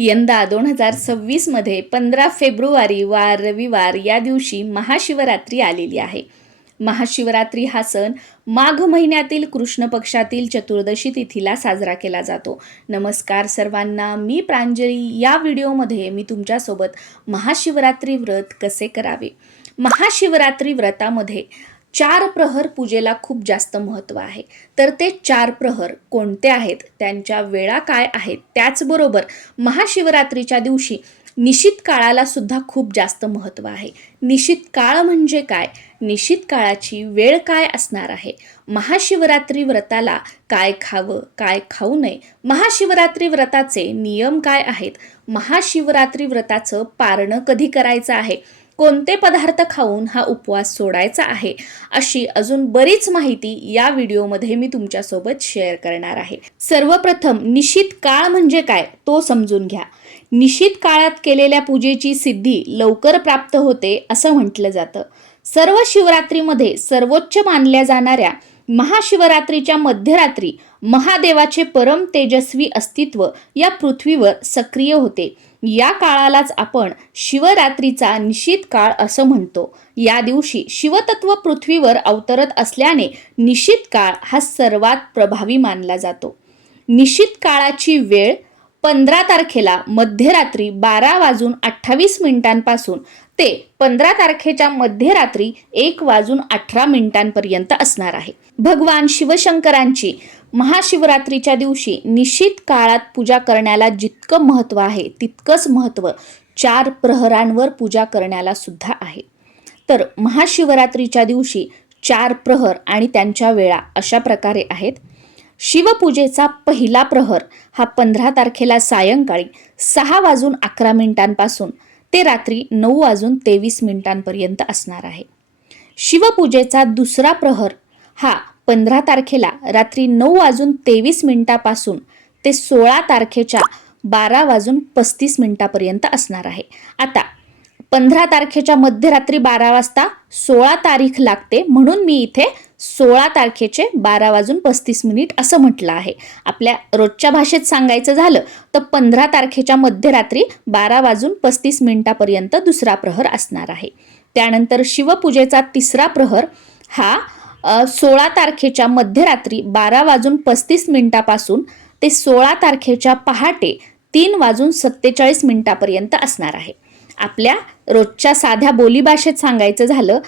यंदा 2026 मध्ये 15 फेब्रुवारी वार रविवार या दिवशी महाशिवरात्री आलेली आहे. महाशिवरात्री हा सण माघ महिन्यातील कृष्ण पक्षातील चतुर्दशी तिथीला साजरा केला जातो. नमस्कार सर्वांना, मी प्रांजली. या व्हिडिओमध्ये मी तुमच्यासोबत महाशिवरात्री व्रत कसे करावे, महाशिवरात्री व्रतामध्ये 4 प्रहर पूजेला खूप जास्त महत्त्व आहे. तर ते 4 प्रहर कोणते आहेत, त्यांच्या वेळा काय आहेत, त्याचबरोबर महाशिवरात्रीच्या दिवशी निशित काळाला सुद्धा खूप जास्त महत्त्व आहे. निशित काळ म्हणजे काय, निशित काळाची वेळ काय असणार आहे, महाशिवरात्री व्रताला काय खावं काय खाऊ नये, महाशिवरात्री व्रताचे नियम काय आहेत, महाशिवरात्री व्रताचं पारणं कधी करायचं आहे, कोणते पदार्थ खाऊन हा उपवास सोडायचा आहे, अशी अजून बरीच माहिती या व्हिडिओमध्ये मी तुमच्यासोबत शेअर करणार आहे. सर्वप्रथम निशित काळ म्हणजे काय तो समजून घ्या. निशित काळात केलेल्या पूजेची सिद्धी लवकर प्राप्त होते असं म्हटलं जातं. सर्व शिवरात्रीमध्ये सर्वोच्च मानल्या जाणाऱ्या महाशिवरात्रीच्या मध्यरात्री महादेवाचे परम तेजस्वी अस्तित्व या पृथ्वीवर सक्रिय होते. या काळालाच आपण शिवरात्रीचा निशित काळ असं म्हणतो. या दिवशी शिवतत्व पृथ्वीवर अवतरत असल्याने निशित काळ हा सर्वात प्रभावी मानला जातो. निशित काळाची वेळ 15 तारखेला मध्यरात्री 12:28 ते 15 तारखेच्या मध्यरात्री 1:18 असणार आहे. भगवान शिवशंकरांची महाशिवरात्रीच्या दिवशी निशित काळात पूजा करण्याला जितकं महत्त्व आहे तितकंच महत्त्व 4 प्रहरांवर पूजा करण्याला सुद्धा आहे. तर महाशिवरात्रीच्या दिवशी 4 प्रहर आणि त्यांच्या वेळा अशा प्रकारे आहेत. शिवपूजेचा पहिला प्रहर हा 15 तारखेला सायंकाळी 6:11 ते रात्री 9:23 असणार आहे. शिवपूजेचा दुसरा प्रहर हा 15 तारखेला रात्री 9:23 ते 16 तारखेच्या 12:35 असणार आहे. आता 15 तारखेच्या मध्यरात्री 12 वाजता 16 तारीख लागते, म्हणून मी इथे 16 तारखेचे 12:35 असं म्हटलं आहे. आपल्या रोजच्या भाषेत सांगायचं झालं तर 15 तारखेच्या मध्यरात्री 12:35 दुसरा प्रहर असणार आहे. त्यानंतर शिवपूजेचा तिसरा प्रहर हा 16 तारखेच्या मध्यरात्री 12:35 ते 16 तारखेच्या पहाटे 3:47 असणार आहे. आपल्या रोजच्या साध्या बोलीभाषेत सांगायचं झालं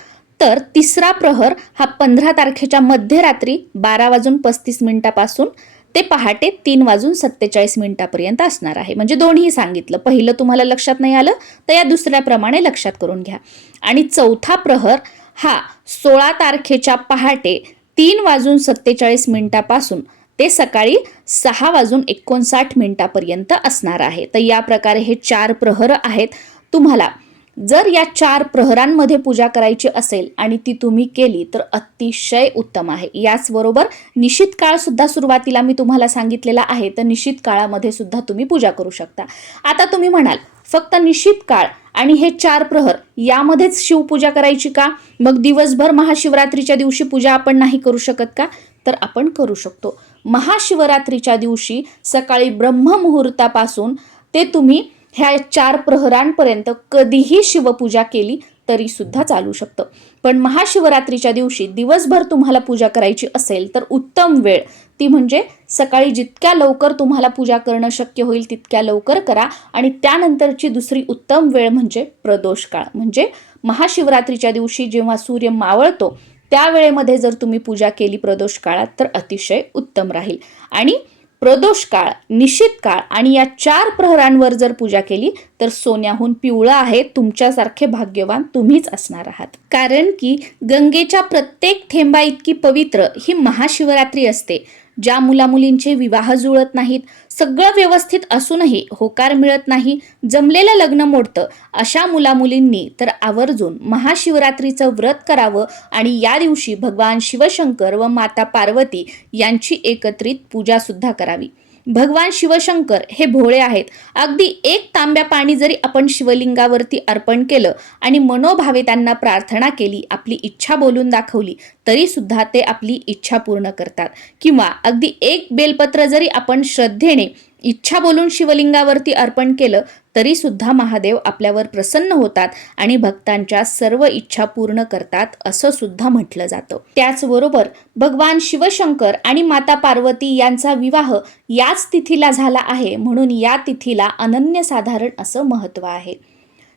तर तिसरा प्रहर हा 15 तारखेच्या मध्यरात्री 12:35 ते पहाटे 3:47 असणार आहे. म्हणजे दोन्ही सांगितलं. पहिलं तुम्हाला लक्षात नाही आलं तर या दुसऱ्याप्रमाणे लक्षात करून घ्या. आणि चौथा प्रहर हा 16 तारखेच्या पहाटे 3:47 ते सकाळी 6:59 असणार आहे. तर या प्रकारे हे 4 प्रहर आहेत. तुम्हाला जर या 4 प्रहरांमध्ये पूजा करायची असेल आणि ती तुम्ही केली तर अतिशय उत्तम आहे. याचबरोबर निशित काळ सुद्धा सुरुवातीला मी तुम्हाला सांगितलेला आहे, तर निशित काळामध्ये सुद्धा तुम्ही पूजा करू शकता. आता तुम्ही म्हणाल फक्त निशित काळ आणि हे 4 प्रहर यामध्येच शिवपूजा करायची का, मग दिवसभर महाशिवरात्रीच्या दिवशी पूजा आपण नाही करू शकत का? तर आपण करू शकतो. महाशिवरात्रीच्या दिवशी सकाळी ब्रह्ममुहूर्तापासून ते तुम्ही ह्या 4 प्रहरांपर्यंत कधीही शिवपूजा केली तरी सुद्धा चालू शकतं. पण महाशिवरात्रीच्या दिवशी दिवसभर तुम्हाला पूजा करायची असेल तर उत्तम वेळ ती म्हणजे सकाळी जितक्या लवकर तुम्हाला पूजा करणं शक्य होईल तितक्या लवकर करा. आणि त्यानंतरची दुसरी उत्तम वेळ म्हणजे प्रदोष काळ. म्हणजे महाशिवरात्रीच्या दिवशी जेव्हा सूर्य मावळतो त्या वेळेमध्ये जर तुम्ही पूजा केली प्रदोष काळात तर अतिशय उत्तम राहील. आणि प्रदोष काळ, निशित काळ आणि या 4 प्रहरांवर जर पूजा केली तर सोन्याहून पिवळं आहे. तुमच्यासारखे भाग्यवान तुम्हीच असणार आहात. कारण की गंगेच्या प्रत्येक थेंबा इतकी पवित्र ही महाशिवरात्री असते. ज्या मुलामुलींचे विवाह जुळत नाहीत, सगळं व्यवस्थित असूनही होकार मिळत नाही, जमलेलं लग्न मोडतं, अशा मुलामुलींनी तर आवर्जून महाशिवरात्रीचं व्रत करावं आणि या दिवशी भगवान शिवशंकर व माता पार्वती यांची एकत्रित पूजा सुद्धा करावी. भगवान शिवशंकर हे भोळे आहेत. अगदी 1 तांब्या पाणी जरी आपण शिवलिंगावरती अर्पण केलं आणि मनोभावे त्यांना प्रार्थना केली, आपली इच्छा बोलून दाखवली तरी सुद्धा ते आपली इच्छा पूर्ण करतात. किंवा अगदी 1 बेलपत्र जरी आपण श्रद्धेने इच्छा बोलून शिवलिंगावरती अर्पण केलं तरी सुद्धा महादेव आपल्यावर प्रसन्न होतात आणि भक्तांच्या सर्व इच्छा पूर्ण करतात असं सुद्धा म्हटलं जातं. त्याचबरोबर भगवान शिवशंकर आणि माता पार्वती यांचा विवाह याच तिथीला झाला आहे, म्हणून या तिथीला अनन्यसाधारण असं महत्त्व आहे.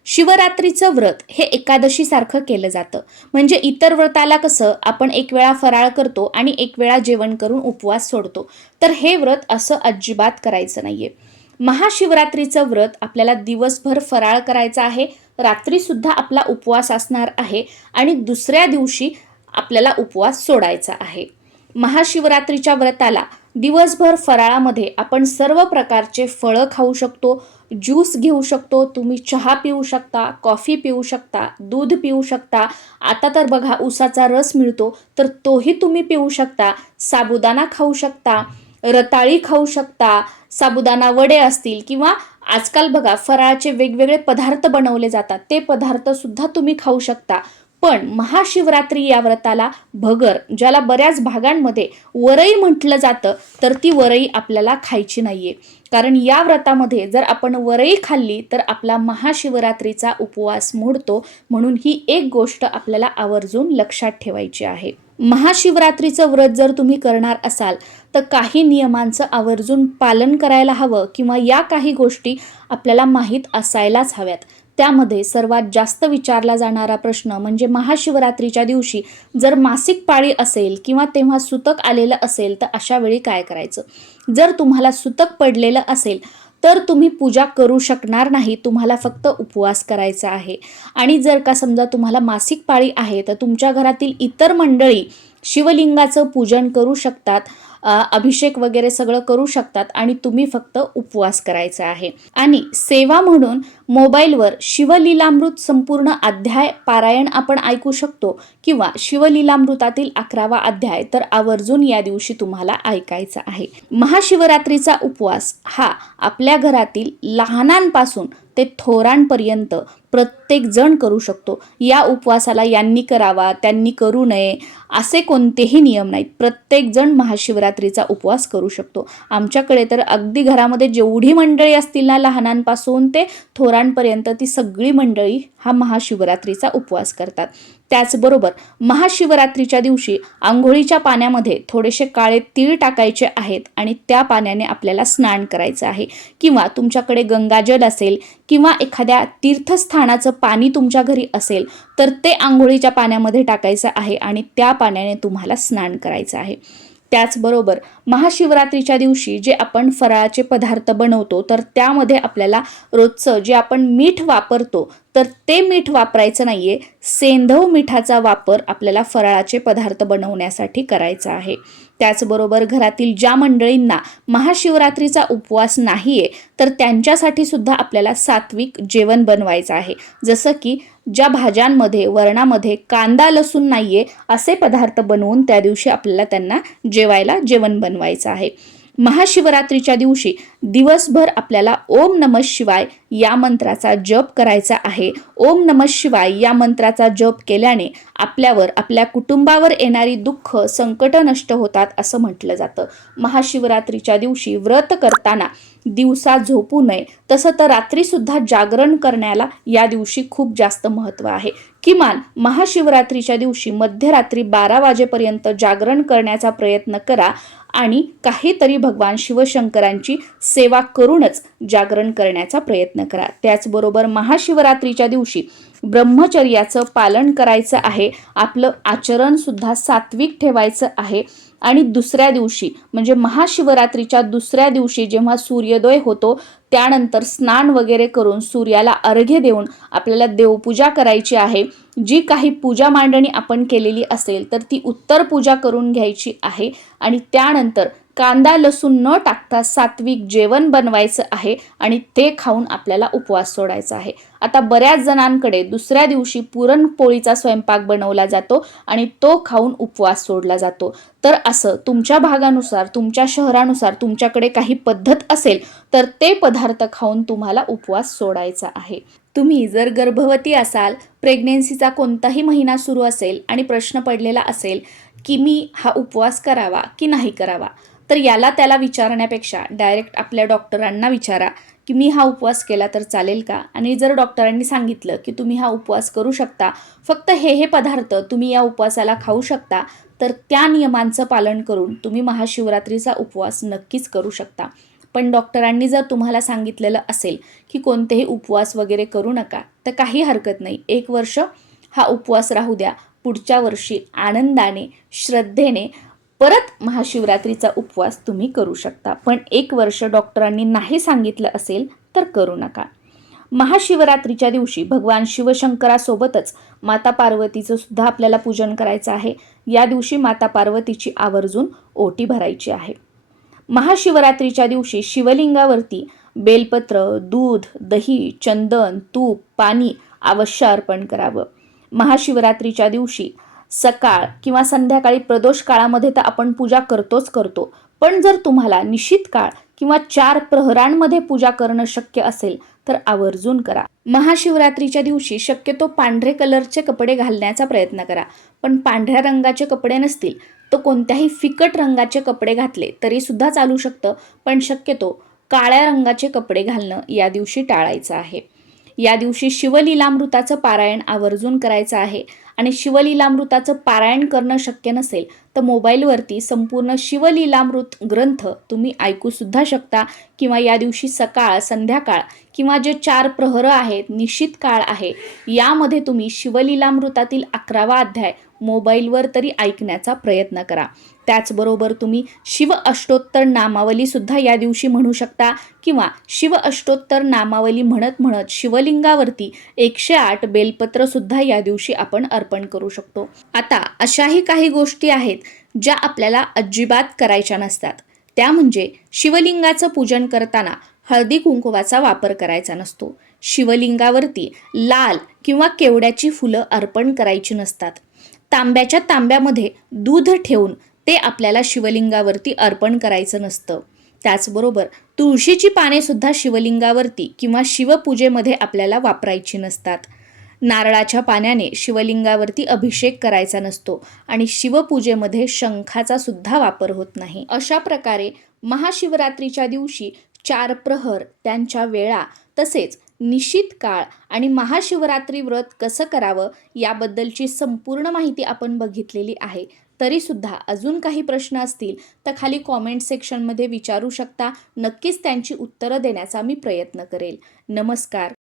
शिवरात्रीचं व्रत हे एकादशी सारखं केलं जातं. म्हणजे इतर व्रताला कसं आपण एक वेळा फराळ करतो आणि एक वेळा जेवण करून उपवास सोडतो, तर हे व्रत असं अजिबात करायचं नाहीये. महाशिवरात्रीचं व्रत आपल्याला दिवसभर फराळ करायचा आहे, रात्री सुद्धा आपला उपवास असणार आहे आणि दुसऱ्या दिवशी आपल्याला उपवास सोडायचा आहे. महाशिवरात्रीच्या व्रताला दिवसभर फराळामध्ये आपण सर्व प्रकारचे फळं खाऊ शकतो, ज्यूस घेऊ शकतो, तुम्ही चहा पिऊ शकता, कॉफी पिऊ शकता, दूध पिऊ शकता. आता तर बघा उसाचा रस मिळतो तर तोही तुम्ही पिऊ शकता, साबुदाणा खाऊ शकता, रताळी खाऊ शकता, साबुदाणा वडे असतील किंवा आजकाल बघा फराळाचे वेगवेगळे पदार्थ बनवले जातात, ते पदार्थ सुद्धा तुम्ही खाऊ शकता. पण महाशिवरात्री या व्रताला भगर, ज्याला बऱ्याच भागांमध्ये वरई म्हटलं जातं, तर ती वरई आपल्याला खायची नाहीये. कारण या व्रतामध्ये जर आपण वरई खाल्ली तर आपला महाशिवरात्रीचा उपवास मोडतो. म्हणून ही एक गोष्ट आपल्याला आवर्जून लक्षात ठेवायची आहे. महाशिवरात्रीचं व्रत जर तुम्ही करणार असाल तर काही नियमांचं आवर्जून पालन करायला हवं किंवा या काही गोष्टी आपल्याला माहीत असायलाच हव्यात. त्यामध्ये सर्वात जास्त विचारला जाणारा प्रश्न म्हणजे महाशिवरात्रीच्या दिवशी जर मासिक पाळी असेल किंवा तेव्हा सुतक आलेलं असेल तर अशा वेळी काय करायचं. जर तुम्हाला सुतक पडलेलं असेल तर तुम्ही पूजा करू शकणार नाही, तुम्हाला फक्त उपवास करायचा आहे. आणि जर का समजा तुम्हाला मासिक पाळी आहे तर तुमच्या घरातील इतर मंडळी शिवलिंगाचं पूजन करू शकतात, अभिषेक वगैरे सगळं करू शकतात आणि तुम्ही फक्त उपवास करायचा आहे. आणि सेवा म्हणून मोबाईलवर शिवलीलामृत संपूर्ण अध्याय पारायण आपण ऐकू शकतो किंवा शिवलीलामृतातील 11वा अध्याय तर आवर्जून या दिवशी तुम्हाला ऐकायचा आहे. महाशिवरात्रीचा उपवास हा आपल्या घरातील लहानांपासून ते थोरांपर्यंत प्रत्येक जण करू शकतो. या उपवासाला यांनी करावा त्यांनी करू नये असे कोणतेही नियम नाहीत. प्रत्येक जण महाशिवरात्रीचा उपवास करू शकतो. आमच्याकडे तर अगदी घरामध्ये जेवढी मंडळी असतील ना, लहानांपासून ते थोरांपर्यंत, ती सगळी मंडळी हा महाशिवरात्रीचा उपवास करतात. त्याचबरोबर महाशिवरात्रीच्या दिवशी आंघोळीच्या पाण्यामध्ये थोडेसे काळे तीळ टाकायचे आहेत आणि त्या पाण्याने आपल्याला स्नान करायचं आहे. किंवा तुमच्याकडे गंगाजल असेल किंवा एखाद्या तीर्थस्थानाचं पाणी तुमच्या घरी असेल तर ते आंघोळीच्या पाण्यामध्ये टाकायचं आहे आणि त्या पाण्याने तुम्हाला स्नान करायचं आहे. त्याचबरोबर महाशिवरात्रीच्या दिवशी जे आपण फराळाचे पदार्थ बनवतो तर त्यामध्ये आपल्याला रोजचं जे आपण मीठ वापरतो तर ते मीठ वापरायचं नाहीये. सेंधव मिठाचा वापर आपल्याला फराळाचे पदार्थ बनवण्यासाठी करायचा आहे. त्याचबरोबर घरातील ज्या मंडळींना महाशिवरात्रीचा उपवास नाहीये तर त्यांच्यासाठी सुद्धा आपल्याला सात्विक जेवण बनवायचं आहे. जसं की ज्या भाज्यांमध्ये वरणामध्ये कांदा लसूण नाहीये असे पदार्थ बनवून त्या दिवशी आपल्याला त्यांना जेवायला जेवण बनवायचं आहे. महाशिवरात्रीच्या दिवशी दिवसभर आपल्याला ओम नमः शिवाय या मंत्राचा जप करायचा आहे. ओम नमः शिवाय या मंत्राचा जप केल्याने आपल्यावर, आपल्या कुटुंबावर येणारी दुःख, संकट नष्ट होतात असं म्हटलं जातं. महाशिवरात्रीच्या दिवशी व्रत करताना दिवसा झोपू नये, तसं तर रात्री सुद्धा जागरण करण्याला या दिवशी खूप जास्त महत्त्व आहे. किमान महाशिवरात्रीच्या दिवशी मध्यरात्री 12 वाजेपर्यंत जागरण करण्याचा प्रयत्न करा आणि काहीतरी भगवान शिवशंकरांची सेवा करूनच जागरण करण्याचा प्रयत्न करा. त्याचबरोबर महाशिवरात्रीच्या दिवशी ब्रह्मचर्याचं पालन करायचं आहे. आपलं आचरण सुद्धा सात्विक ठेवायचं आहे. आणि दुसऱ्या दिवशी म्हणजे महाशिवरात्रीच्या दुसऱ्या दिवशी जेव्हा सूर्योदय होतो त्यानंतर स्नान वगैरे करून सूर्याला अर्घ्य देऊन आपल्याला देवपूजा करायची आहे. जी काही पूजा मांडणी आपण केलेली असेल तर ती उत्तर पूजा करून घ्यायची आहे आणि त्यानंतर कांदा लसूण न टाकता सात्विक जेवण बनवायचं आहे आणि ते खाऊन आपल्याला उपवास सोडायचा आहे. आता बऱ्याच जणांकडे दुसऱ्या दिवशी पुरणपोळीचा स्वयंपाक बनवला जातो आणि तो खाऊन उपवास सोडला जातो. तर असं तुमच्या भागानुसार, तुमच्या शहरानुसार तुमच्याकडे काही पद्धत असेल तर ते पदार्थ खाऊन तुम्हाला उपवास सोडायचा आहे. तुम्ही जर गर्भवती असाल, प्रेग्नेन्सीचा कोणताही महिना सुरू असेल आणि प्रश्न पडलेला असेल की मी हा उपवास करावा की नाही करावा, तर याला त्याला विचारण्यापेक्षा डायरेक्ट आपल्या डॉक्टरांना विचारा की मी हा उपवास केला तर चालेल का. आणि जर डॉक्टरांनी सांगितलं की तुम्ही हा उपवास करू शकता, फक्त हे पदार्थ तुम्ही या उपवासाला खाऊ शकता, तर त्या नियमांचं पालन करून तुम्ही महाशिवरात्रीचा उपवास नक्कीच करू शकता. पण डॉक्टरांनी जर तुम्हाला सांगितलेलं असेल की कोणतेही उपवास वगैरे करू नका, तर काही हरकत नाही. 1 वर्ष हा उपवास राहू द्या. पुढच्या वर्षी आनंदाने, श्रद्धेने परत महाशिवरात्रीचा उपवास तुम्ही करू शकता. पण 1 वर्ष डॉक्टरांनी नाही सांगितलं असेल तर करू नका. महाशिवरात्रीच्या दिवशी भगवान शिवशंकरासोबतच माता पार्वतीचं सुद्धा आपल्याला पूजन करायचं आहे. या दिवशी माता पार्वतीची आवर्जून ओटी भरायची आहे. महाशिवरात्रीच्या दिवशी शिवलिंगावरती बेलपत्र, दूध, दही, चंदन, तूप, पाणी अवश्य अर्पण करावं. महाशिवरात्रीच्या दिवशी सकाळ किंवा संध्याकाळी प्रदोष काळामध्ये तर आपण पूजा करतो, पण जर तुम्हाला निशित काळ किंवा 4 प्रहरांमध्ये पूजा करणं शक्य असेल तर आवर्जून करा. महाशिवरात्रीच्या दिवशी शक्यतो पांढरे कलरचे कपडे घालण्याचा प्रयत्न करा. पण पांढऱ्या रंगाचे कपडे नसतील तर कोणत्याही फिकट रंगाचे कपडे घातले तरी सुद्धा चालू शकतं, पण शक्यतो काळ्या रंगाचे कपडे घालणं या दिवशी टाळायचं आहे. या दिवशी शिवलीलामृताचं पारायण आवर्जून करायचं आहे. आणि शिवलीलामृताचं पारायण करणं शक्य नसेल तर मोबाईलवरती संपूर्ण शिवलीलामृत ग्रंथ तुम्ही ऐकूसुद्धा शकता, किंवा या दिवशी सकाळ, संध्याकाळ किंवा जे 4 प्रहर आहेत, निशित काळ आहे, यामध्ये तुम्ही शिवलीलामृतातील 11वा अध्याय मोबाईलवर तरी ऐकण्याचा प्रयत्न करा. त्याचबरोबर तुम्ही शिव अष्टोत्तर नामावलीसुद्धा या दिवशी म्हणू शकता, किंवा शिव अष्टोत्तर नामावली म्हणत म्हणत शिवलिंगावरती 108 बेलपत्रसुद्धा या दिवशी आपण अर्पण करू शकतो. आता अशाही काही गोष्टी आहेत ज्या आपल्याला अजिबात करायच्या नसतात. त्या म्हणजे शिवलिंगाचं पूजन करताना हळदी कुंकवाचा वापर करायचा नसतो. शिवलिंगावरती लाल किंवा केवड्याची फुलं अर्पण करायची नसतात. तांब्याच्या तांब्यामध्ये दूध ठेवून ते आपल्याला शिवलिंगावरती अर्पण करायचं नसतं. त्याचबरोबर तुळशीची पाने सुद्धा शिवलिंगावरती किंवा शिवपूजेमध्ये आपल्याला वापरायची नसतात. नारळाच्या पाण्याने शिवलिंगावरती अभिषेक करायचा नसतो आणि शिवपूजेमध्ये शंखाचा सुद्धा वापर होत नाही. अशा प्रकारे महाशिवरात्रीच्या दिवशी 4 प्रहर, त्यांच्या वेळा, तसेच निशित काळ आणि महाशिवरात्री व्रत कसं करावं याबद्दलची संपूर्ण माहिती आपण बघितलेली आहे. तरीसुद्धा अजून काही प्रश्न असतील तर खाली कॉमेंट सेक्शनमध्ये विचारू शकता. नक्कीच त्यांची उत्तरं देण्याचा मी प्रयत्न करेल. नमस्कार.